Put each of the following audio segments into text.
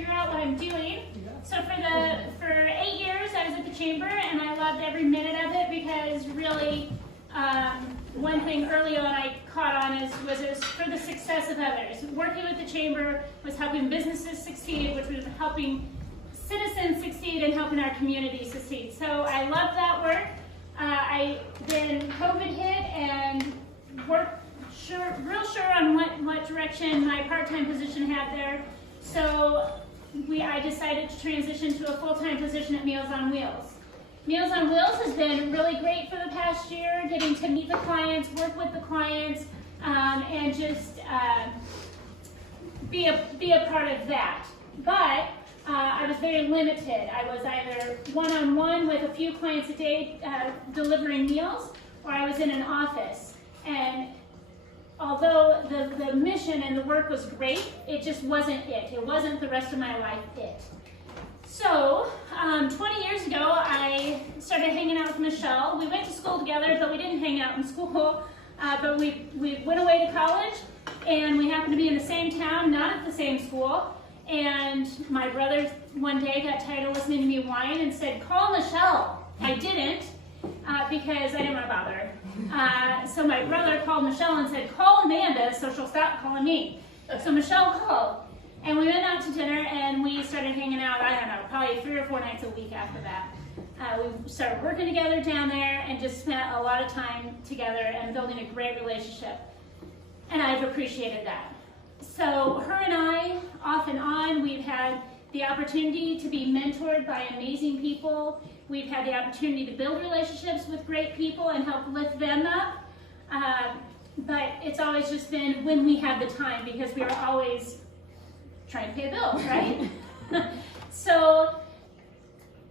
figure out what I'm doing. So for 8 years, I was at the chamber, and I loved every minute of it because really, one thing early on I caught on was it was for the success of others. Working with the chamber was helping businesses succeed, which was helping citizens succeed and helping our community succeed. So I loved that work. Then COVID hit and worked real sure on what direction my part-time position had there. So I decided to transition to a full-time position at Meals on Wheels. Meals on Wheels has been really great for the past year, getting to meet the clients, work with the clients, and just be a part of that. But I was very limited. I was either one-on-one with a few clients a day delivering meals, or I was in an office. And although the mission and the work was great, it just wasn't it. It wasn't the rest of my life it. So 20 years ago, I started hanging out with Michelle. We went to school together, but we didn't hang out in school. But we went away to college, and we happened to be in the same town, not at the same school. And my brother one day got tired of listening to me whine and said, "Call Michelle." I didn't, because I didn't want to bother her. So my brother called Michelle and said, "Call Amanda so she'll stop calling me." So Michelle called, and we went out to dinner, and we started hanging out, I don't know, probably 3 or 4 nights a week after that. We started working together down there and just spent a lot of time together and building a great relationship. And I've appreciated that. So her and I, off and on, we've had the opportunity to be mentored by amazing people. We've had the opportunity to build relationships with great people and help lift them up. But it's always just been when we have the time, because we are always trying to pay bills, right? So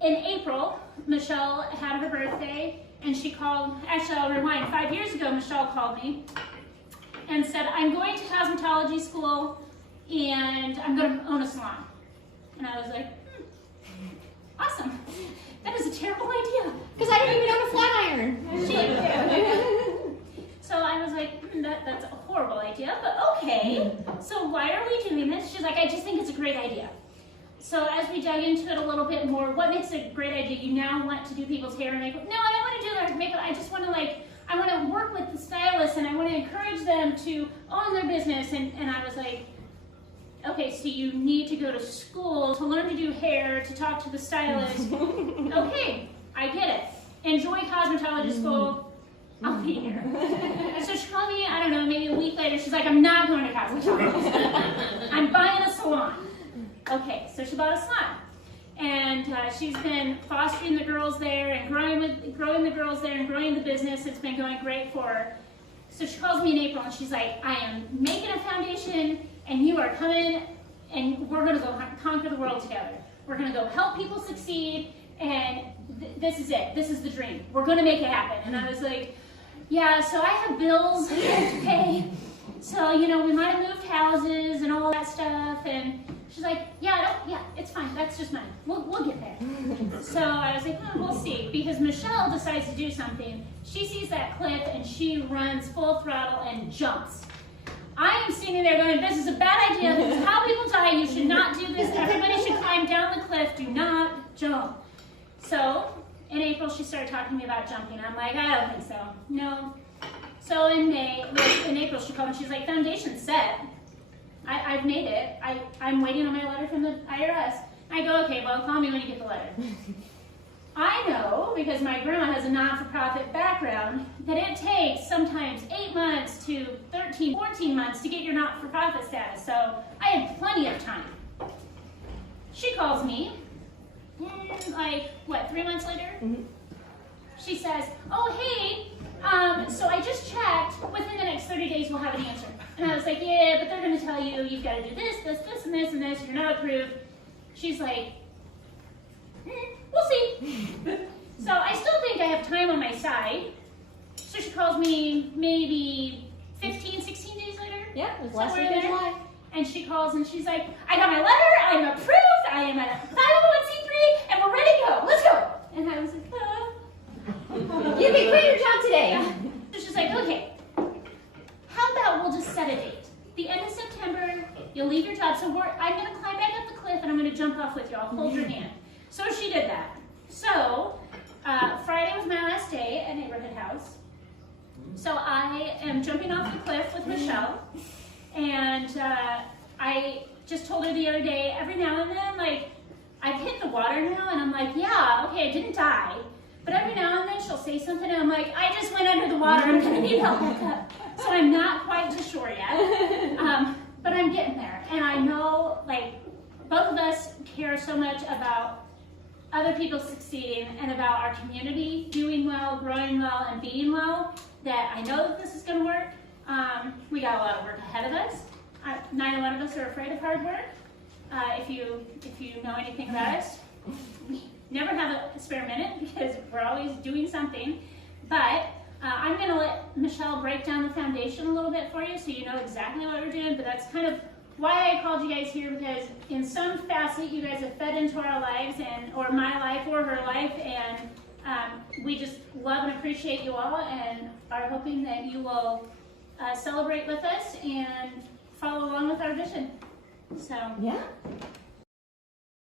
in April, Michelle had her birthday, and she called, actually I'll rewind, 5 years ago Michelle called me and said, "I'm going to cosmetology school and I'm going to own a salon." And I was like, awesome. That is a terrible idea. Because I didn't even own a flat iron. She did. So I was like, that's a horrible idea, but okay. So why are we doing this? She's like, "I just think it's a great idea." So as we dug into it a little bit more, what makes it a great idea? You now want to do people's hair and makeup? No, I don't want to do their makeup. I just want to I want to work with the stylists, and I want to encourage them to own their business. And I was like, okay, so you need to go to school to learn to do hair, to talk to the stylist. Okay, I get it. Enjoy cosmetology school. I'll be here. So she called me, I don't know, maybe a week later. She's like, "I'm not going to cosmetology school. I'm buying a salon." Okay, so she bought a salon. And she's been fostering the girls there and growing the girls there and growing the business. It's been going great for her. So she calls me in April, and she's like, "I am making a foundation, and you are coming, and we're going to go conquer the world together. We're going to go help people succeed, and this is it. This is the dream. We're going to make it happen." And I was like, "Yeah, so I have bills I have to pay. So, we might have moved houses and all that stuff." And she's like, yeah, it's fine. That's just money. We'll get there." So I was like, we'll see. Because Michelle decides to do something. She sees that cliff, and she runs full throttle and jumps. I am sitting there going, "This is a bad idea. This is how people die. You should not do this. Everybody should climb down the cliff. Do not jump." So in April, she started talking to me about jumping. I'm like, "I don't think so. No." So in April, she called, and she's like, "Foundation's set. I've made it. I'm waiting on my letter from the IRS." I go, "Okay, well, call me when you get the letter." I know, because my grandma has a not-for-profit background, that it takes sometimes 8 months to 13, 14 months to get your not-for-profit status. So I had plenty of time. She calls me, 3 months later? Mm-hmm. She says, "Oh, hey, so I just checked. Within the next 30 days, we'll have an answer." And I was like, "Yeah, but they're going to tell you you've got to do this, this, this, and this, and this. You're not approved." She's like, "We'll see." So I still think I have time on my side. So she calls me maybe 15, 16 days later. Yeah, it was last week in July. And she calls, and she's like, "I got my letter. I'm approved. I am a 501c3, and we're ready to go. Let's go." And I was like, "You can quit your job today." Yeah. So she's like, "Okay, how about we'll just set a date? The end of September, you'll leave your job. So I'm going to climb back up the cliff cliff and I'm going to jump off with you. I'll hold your hand. So she did that. So Friday was my last day at Neighborhood House. So I am jumping off the cliff with Michelle, and I just told her the other day, every now and then, like, I've hit the water now, and I'm like, yeah, okay, I didn't die. But every now and then she'll say something, and I'm like, I just went under the water, I'm gonna need help back up. So I'm not quite to shore yet, but I'm getting there. And I know, like, both of us care so much about other people succeeding and about our community doing well, growing well, and being well, that I know that this is gonna work. We got a lot of work ahead of us. Neither one of us are afraid of hard work. If you know anything about us, we never have a spare minute because we're always doing something. But I'm going to let Michelle break down the foundation a little bit for you so you know exactly what we're doing. But that's kind of why I called you guys here, because in some facet you guys have fed into our lives, or my life or her life, and we just love and appreciate you all and are hoping that you will celebrate with us and follow along with our vision. So Yeah.